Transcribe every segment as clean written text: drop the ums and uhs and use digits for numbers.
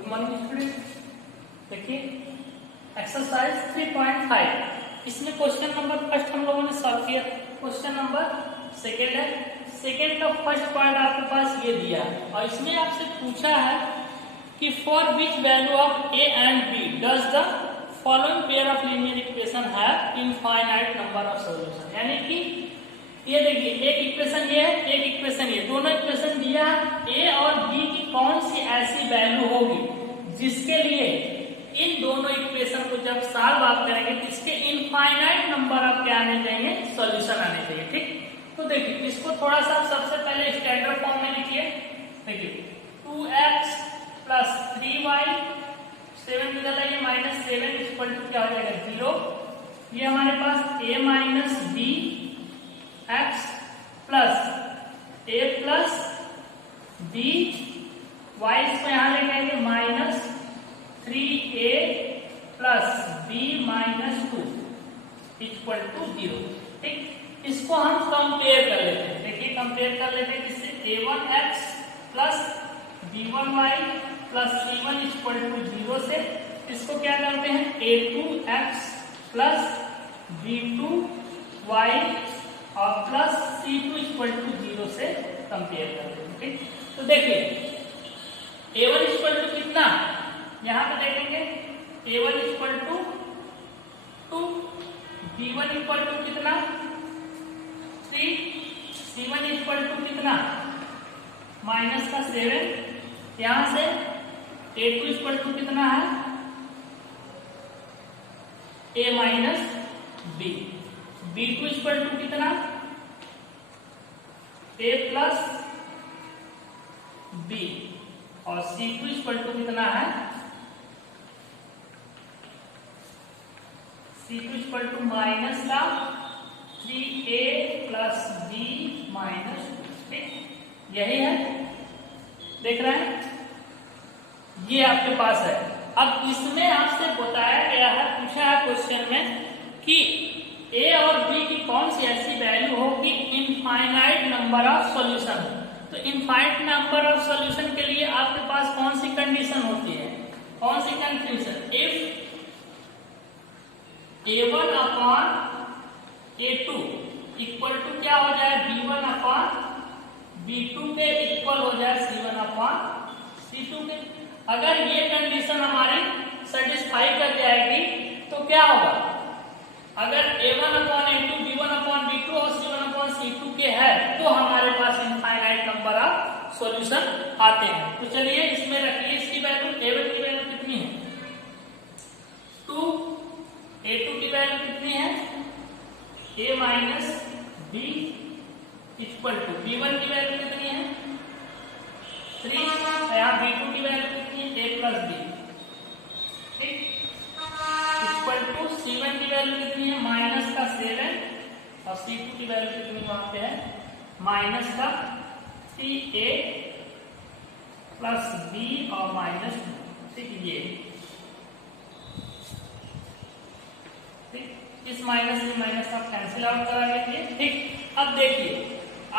Good morning student. देखिए exercise 3.5 इसमें question number first हम लोगों ने सॉल्व किया। क्वेश्चन नंबर सेकेंड है। सेकेंड का फर्स्ट पॉइंट आपके पास ये दिया है और इसमें आपसे पूछा है कि for which value of a and b does the following pair of linear equation have infinite number of solution. यानी कि ये देखिए एक इक्वेशन ये है, एक इक्वेशन ये, दोनों इक्वेशन दिया ए और बी की कौन सी ऐसी वैल्यू होगी जिसके लिए इन दोनों इक्वेशन को जब सॉल्व आप करेंगे तो इसके इनफाइनाइट नंबर ऑफ क्या आने चाहिए, सॉल्यूशन आने चाहिए। ठीक, तो देखिए इसको थोड़ा सा सबसे पहले स्टैंडर्ड फॉर्म में लिखिए। देखिए 2x प्लस 3y 7 निकल रहा है माइनस 7 इक्वल टू क्या हो जाएगा 0। ये हमारे पास a minus b x plus a plus b y इसको यहाँ लेके आएंगे minus 3a plus b minus 2 equal to 0। ठीक, इसको हम कंपेयर कर लेते हैं। देखिए कंपेयर कर लेते हैं किससे, a1x plus b1y plus c1 equal to 0 से। इसको क्या करते हैं a2x प्लस b2y और प्लस c2 इक्वल टू 0 से कंपेयर करते हैं। ठीक, तो देखिए a1 इक्वल टू कितना, यहां पे देखेंगे a1 equal to 2, b1 equal to कितना 3, c1 इक्वल टू कितना माइनस का 7। यहां से a2 इक्वल टू कितना है a minus b, b2 equal to कितना a प्लस b और c2 इक्वल टू कितना है c2 इक्वल टू माइनस का 3a प्लस b माइनस 2। ठीक, यही है, देख रहे हैं ये आपके पास है। अब इसमें आपसे बताया गया है, पूछा है क्वेश्चन में कि ए और बी की कौन सी ऐसी वैल्यू होगी इनफाइनाइट नंबर ऑफ सॉल्यूशन। तो इनफाइनाइट नंबर ऑफ सॉल्यूशन के लिए आपके पास कौन सी कंडीशन होती है, कौन सी condition, if a1 upon a2 equal to क्या हो जाए b1 अपॉन b2 के इक्वल हो जाए c1 अपॉन c2 के। अगर ये कंडीशन हमारी सेटिस्फाई कर जाएगी तो क्या होगा, अगर a1 upon a2 b1 upon b2 और c1 अपॉन c2 के है तो हमारे पास इनफाइनाइट नंबर ऑफ सॉल्यूशन आते हैं। तो चलिए इसमें रखिए इसकी वैल्यू, a1 की वैल्यू कितनी है 2, a2 की वैल्यू कितनी है a minus b equal to b1 की वैल्यू कितनी है 3, यहाँ b2 की वैल्यू कितनी है a प्लस b। ठीक, इक्वल टू c1 की वैल्यू कितनी है माइनस का 7 और c2 की वैल्यू कितनी वहां पे है माइनस का 3a प्लस b और माइनस 2। ठीक, ये ठीक, इस माइनस से माइनस आप कैंसिल आउट करा लीजिए। ठीक, अब देखिए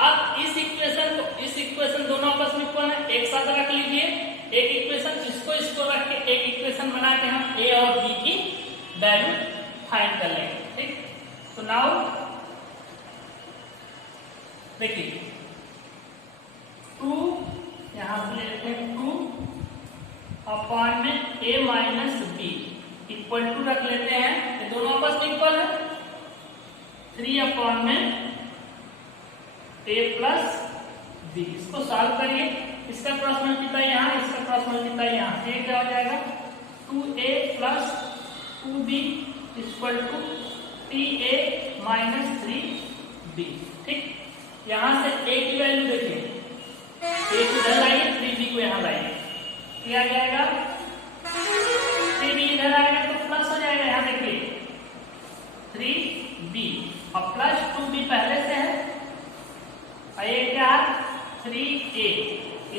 आप इस इक्वेशन दोनों आपस में इक्वल है, एक साथ रख लीजिए एक इक्वेशन, इसको रख के एक इक्वेशन बना के हम a और b की वैल्यू फाइंड कर लेंगे। ठीक, तो नाउ देखिए 2 यहां पे लेते हैं 2 अपॉन में a minus b equal to रख लेते हैं, ये दोनों आपस में इक्वल है 3 अपॉन में a प्लस b। इसको सॉल्व करिए, इसका क्रॉस मल्टीप्लाई यहाँ, इसका क्रॉस मल्टीप्लाई यहाँ, ये क्या हो जाएगा 2a plus 2b equal to 3a minus 3b। ठीक, यहाँ से a की वैल्यू देखिए, a को इधर लाइए 3b को यहाँ लाइए, क्या जाएगा 3b इधर आएगा तो प्लस हो जाएगा, यहाँ देखिए 3b और प्लस 2b पहले से है और ये क्या 3a,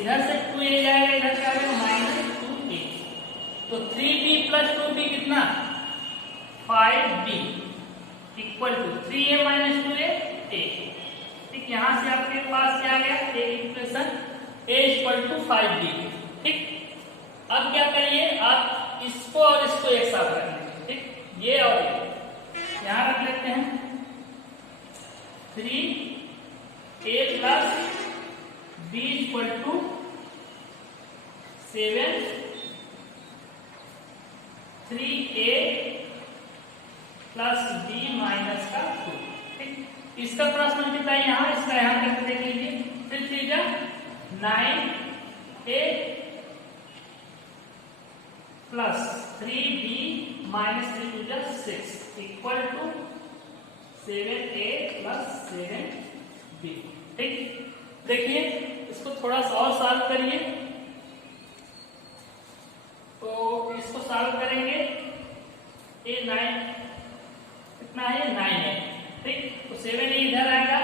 इधर से 2a जाएगा, इधर क्या आएगा माइनस 2a। तो 3b प्लस 2b कितना 5b equal to 3a minus 2a a। ठीक, यहां से आपके पास क्या आ गया एक equation a equal to 5b। ठीक, अब क्या करिए, आप इसको और इसको एक साथ रख लीजिए, ठीक, ये और ये यहां रख लेते हैं। 3a plus b equal to 7 3a plus b minus का 2, ठीक। इसका क्रॉस मल्टीप्लाई यहाँ, इसका यहाँ करके देख लीजिए। फिर 3 9a plus 3b minus 3 6 equal to 7a plus 7b, ठीक। देखिए इसको थोड़ा सा और सॉल्व करिए, तो इसको सॉल्व करेंगे। a 9 कितना है, 9 है, ठीक। तो 7a इधर आएगा,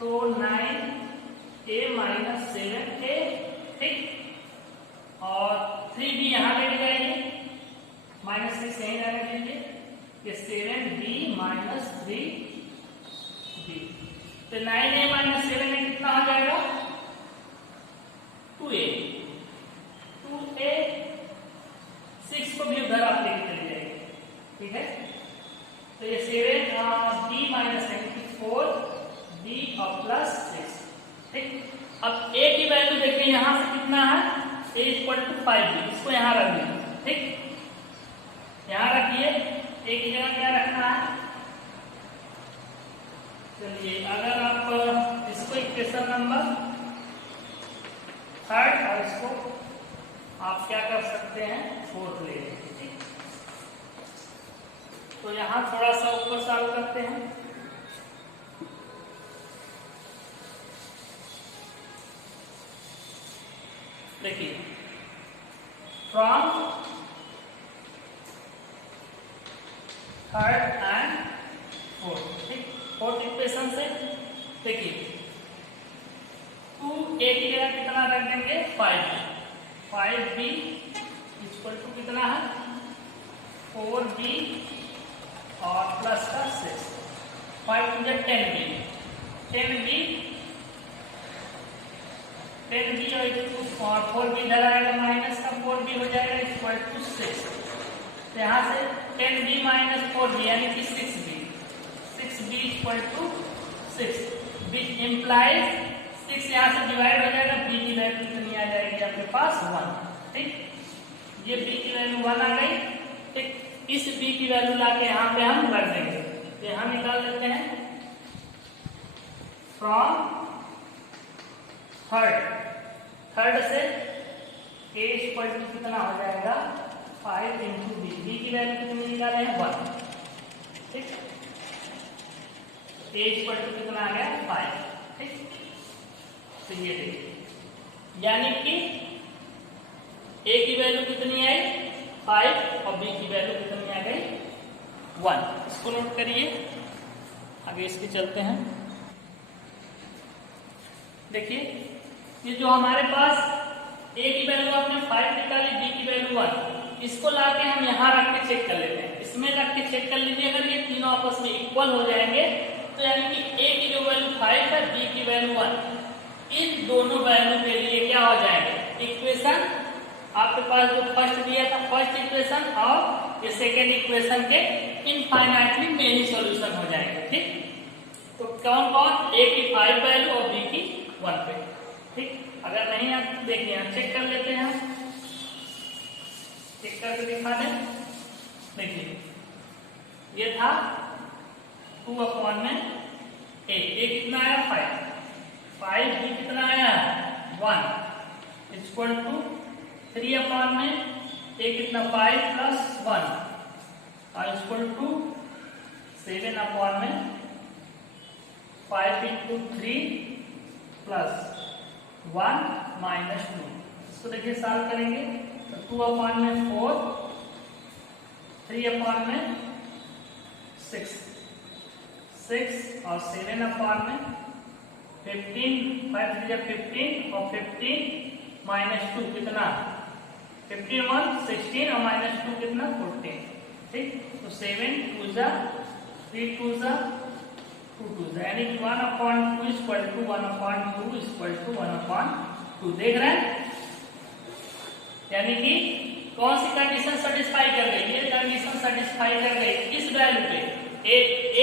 तो 9a माइनस 7a, ठीक। और 3b यहाँ लेके जाएंगे, माइनस 6 यहीं रहने दीजिए, ये 7b माइनस 3b। तो 9a माइनस 7 में कितना हो जाएगा, 2a। 2a 6 को भी उधर आप लेके चले जाएंगे, ठीक है। तो ये 7b माइनस 4b और प्लस 6, ठीक। अब a की वैल्यू देखिए यहां से कितना है, a इक्वल टू 5b, इसको यहां रख दीजिए, ठीक। यहां रखिए, a की जगह क्या रखना है। चलिए अगर आप इसको इक्वेशन नंबर 3 और इसको आप क्या कर सकते हैं, 4 ले लीजिए, ठीक। तो यहां थोड़ा सा ऊपर सॉल्व करते हैं। देखिए फ्रॉम 3rd एंड 4th, ठीक। 4th इक्वेशन से देखिए 2a की जगह कितना रख देंगे, 5b इक्वल टू कितना है, 4b और प्लस का 6, 5 टू 10b, 10b और 4b इधर आएगा, माइनस का 4b हो जाएगा इक्वल टू 6। तो यहाँ से 10b माइनस 4b यानी कि 6b equal to 6, which implies 6 यहाँ से डिवाइड हो जाएगा, b की वैल्यू कितनी आ जाएगी आपके पास, 1, ठीक। ये b की वैल्यू 1 आ गई, ठीक। इस b की वैल्यू लाके यहाँ पे हम रख देंगे, तो यहाँ निकाल लेते हैं। फ्रॉम 3rd से a इक्वल टू कितना हो जाएगा, 5 इंटू b की वैल्यू कितनी निकाले हैं, 1, ठीक। a इक्वल टू कितना आ गया, 5, ठीक। तो ये देखिए यानी कि a की वैल्यू कितनी आई, 5 और b की वैल्यू कितनी आ गई, 1। इसको नोट करिए, आगे इसके चलते हैं। देखिए ये जो हमारे पास a की वैल्यू आपने 5 निकाली, b की वैल्यू 1, इसको लाके हम यहाँ रख के चेक कर लेते हैं। इसमें रख के चेक कर लीजिए, अगर ये तीनों आपस में इक्वल हो जाएंगे तो यानी कि a की जो वैल्यू 5 है, b की वैल्यू 1, इन दोनों वैल्यू के लिए क्या हो जाएंगे, इक्वेशन आपके पास जो फर्स्ट दिया था, फर्स्ट इक्वेशन और ये सेकेंड इक्वेशन के इनफाइनाइटली मेनी सॉल्यूशन हो जाएंगे, ठीक। तो कौन कौन, a की 5 वैल्यू और b की 1 पे, ठीक। अगर नहीं आप देखिए, हम चेक कर लेते हैं, चेक करके दिखा दें। देखिए ये था 2/में a कितना आया, 5 b कितना आया, 1 इक्वल टू 3/में a कितना, 5 प्लस 1 और इक्वल टू 7/में 5 इंटू 3 प्लस 1 माइनस 2। इसको देखिए सॉल्व करेंगे, तो 2/में 4, 3/में 6 और 7/में 15, 5 15 और 15 माइनस 2 कितना, 51, 16 और माइनस 2 कितना, 14, ठीक। तो 7 2 जा 3 2 जा 2 2 जा, यानी 1/2 इक्वल टू 1/2 इक्वल टू 1/2। देख रहे हैं, यानी कि कौन सी कंडीशन सेटिस्फाई कर गई, ये कंडीशन सेटिस्फाई कर गई किस वैल्यू पे, a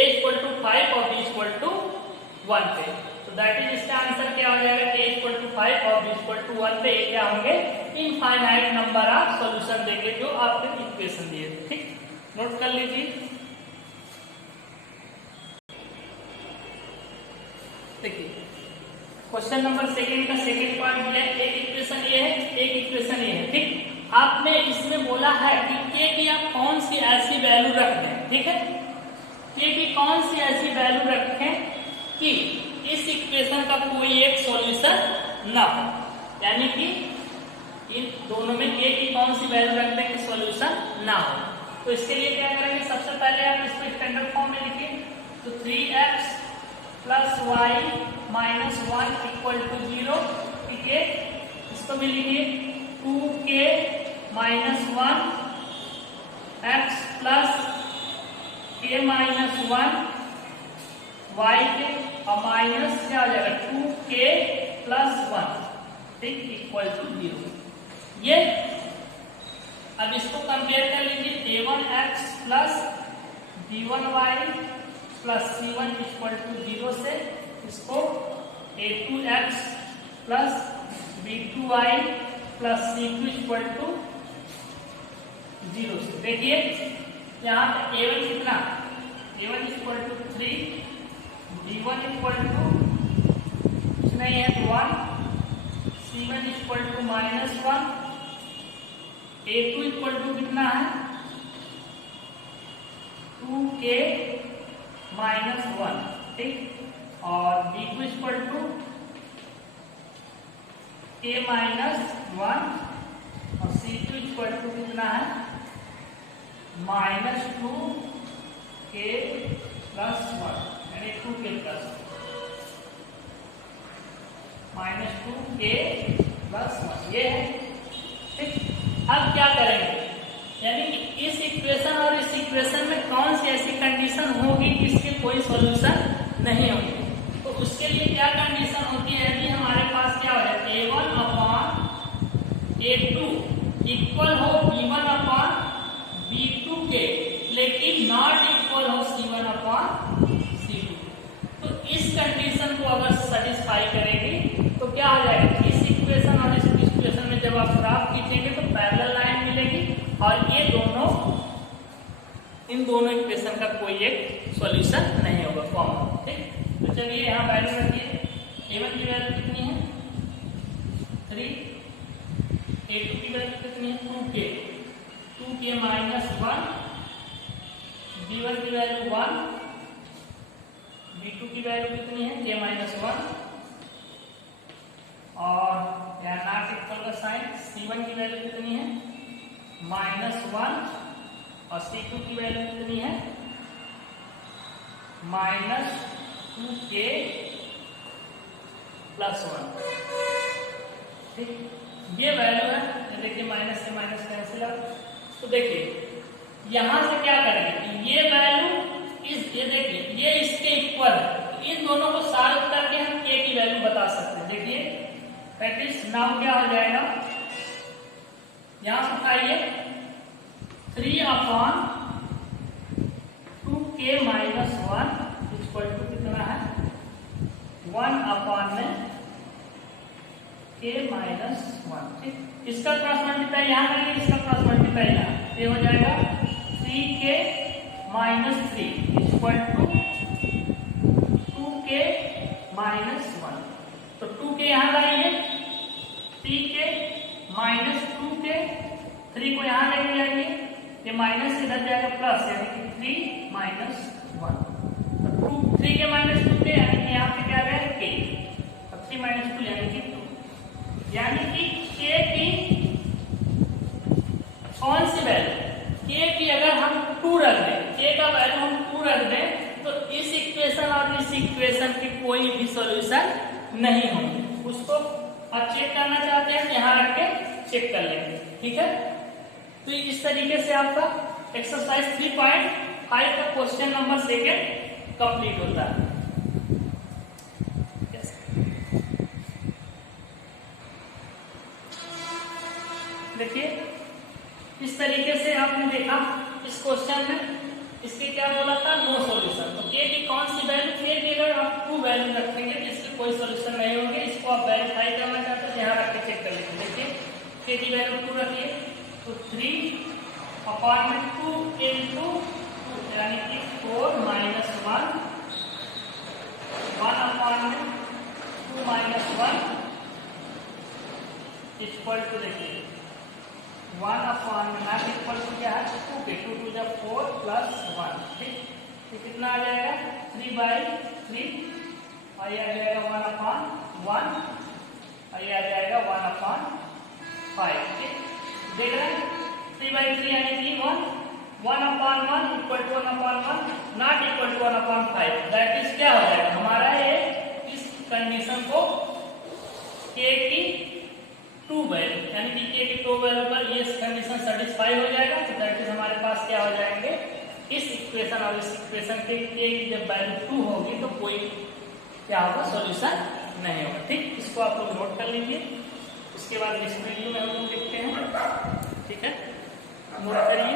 इक्वल टू 5 और b इक्वल टू 1 पे। तो दैट इज इसका आंसर क्या हो जाएगा, a इक्वल टू 5 और b इक्वल टू 1 पे क्या होंगे, इनफाइनाइट नंबर ऑफ सॉल्यूशन देंगे जो आपके इक्वेशन दिए थे। ठीक, नोट कर लीजिए। देखिए क्वेश्चन नंबर सेकंड का सेकंड पार्ट दिया है, एक इक्वेशन ये है, एक इक्वेशन ये है। ठीक, आपने इसमें बोला है कि k की आप कौन सी ऐसी वैल्यू रख दें। ठीक है, k की कौन सी ऐसी वैल्यू रखें कि इस इक्वेशन का कोई एक सॉल्यूशन ना हो, यानी कि इन दोनों में k की कौन सी वैल्यू रख दें कि सॉल्यूशन ना हो। तो इसके लिए क्या करेंगे, सबसे पहले आप इसको स्टैंडर्ड फॉर्म में लिखिए। तो 3x plus y minus 1 equal to 0। ठीक है, इसको भी लिखिए 2k minus 1 x plus k minus 1 y के और माइनस क्या हो जाएगा 2k प्लस 1, ठीक, इक्वल टू 0। ये अब इसको कंपेयर कर लीजिए, a1x plus b1y plus c1 equal to 0 से इसको a2x plus b2y plus c2 equal to 0 से। देखिए यहाँ पे a1 कितना, a1 equal to 3, b1 equal to कुछ नहीं है 1, c1 equal to minus 1, a2 equal to कितना है 2k माइनस 1, ठीक, और b2 equal to k minus 1 और c2 इक्वल टू कितना है माइनस 2k प्लस 1, यानी 2k plus minus 2k plus 1 ये है। ठीक, अब क्या करेंगे, यानी कि इस इक्वेशन और इस इक्वेशन में कौन सी ऐसी कंडीशन होगी जिसके कोई सॉल्यूशन नहीं होगी। तो उसके लिए क्या कंडीशन होती है, यदि हमारे पास क्या हो जाए a1 अपॉन a2 इक्वल हो b1 अपॉन b2 के, लेकिन नॉट इक्वल हो c1 अपॉन c2। तो इस कंडीशन को अगर सेटिस्फाई करेगी तो क्या हो जाएगा, इस इक्वेशन और इस इक्वेशन में जब आप ग्राफ खींचेंगे तो पैरेलल लाइन मिलेगी और ये दोनों, इन दोनों इक्वेशन का कोई एक सॉल्यूशन नहीं होगा कॉमन। ठीक, तो चलिए यहाँ वैल्यू रखिए, a1 की वैल्यू कितनी है 3, a2 की वैल्यू कितनी है 2k माइनस 1, b1 की वैल्यू 1, b2 की वैल्यू कितनी है k माइनस 1, और यहाँ नॉट इक्वल का साइन, c1 की वैल्यू कितनी है माइनस 1 और c2 की वैल्यू कितनी है माइनस 2k प्लस 1। ठीक, ये वैल्यू है, देखिए माइनस से माइनस कैंसिल आउट। तो देखिए यहां से क्या करेंगे, ये वैल्यू इस, ये देखिए ये इसके इक्वल है, इन दोनों को सॉल्व करके हम k की वैल्यू बता सकते हैं। देखिए प्रैक्टिस नाउ क्या हो जाएगा, यहां से उठाइए 3 upon 2k minus 1 equal to कितना है 1 अपॉन में k माइनस 1। ठीक, इसका क्रॉस मल्टीप्लाई यहाँ करेंगे, इसका क्रॉस मल्टीप्लाई यहाँ, ये हो जाएगा 3k minus 3 equal to 2k minus 1। तो 2k यहाँ लाइए, 3k माइनस 2k, 3 को यहाँ लेके जाएंगे, ये माइनस इधर जाएगा प्लस, यानी कि 3 माइनस 1। तो 3 के माइनस 2k यानी कि यहाँ पे क्या आ गया k, अब 3 माइनस 2 यानी कि 2, यानी कि k की कौन सी वैल्यू, k की अगर हम 2 रख दें, k का वैल्यू हम 2 रख दें तो इस इक्वेशन और इस इक्वेशन की कोई भी सॉल्यूशन नहीं होगी। उसको आप चेक करना चाहते हैं यहाँ रख के चेक कर लेंगे। ठीक है, तो इस तरीके से आपका एक्सरसाइज 3.5 का क्वेश्चन नंबर 2 कंप्लीट होता है। देखिए इस तरीके से आपने देखा इस क्वेश्चन में इसके क्या बोला था, नो सॉल्यूशन। तो के की कौन सी वैल्यू, के की अगर आप ट्रू वैल्यू रखेंगे तो इसके कोई सॉल्यूशन नहीं होंगे। इसको आप वेरीफाई करना चाहते हैं, यहाँ रख के चेक कर लीजिए। देखिए के की वैल्यू ट्रू रखिए तो 3/2 into 2 यानी कि 4 - 1 1/2 - 1 इक्वल टू, देखिए 1/2 इक्वल टू क्या है 2 के 2 2 जब 4 + 1। ठीक, तो कितना आ जाएगा 3/3 और ये आ जाएगा 1/1 और ये आ जाएगा 1/5। ठीक, देख रहे हैं 3/3 यानी कि 1/1 equal to 1/1 not equal to 1/5। That is क्या हो जाएगा हमारा ये इस कंडीशन को के की ट्रू वैल्यू यानी कि के की ट्रू वैल्यू पर ये कंडीशन सेटिस्फाई हो जाएगा। तो दैट इज हमारे पास क्या हो जाएंगे इस इक्वेशन और इस इक्वेशन के की जब वैल्यू ट्रू होगी तो कोई क्या होगा सॉल्यूशन नहीं होगा। ठीक, इसको आप लोग नोट कर लीजिए। उसके बाद नेक्स्ट वीडियो में हम लोग देखते हैं। ठीक है, नोट करिए।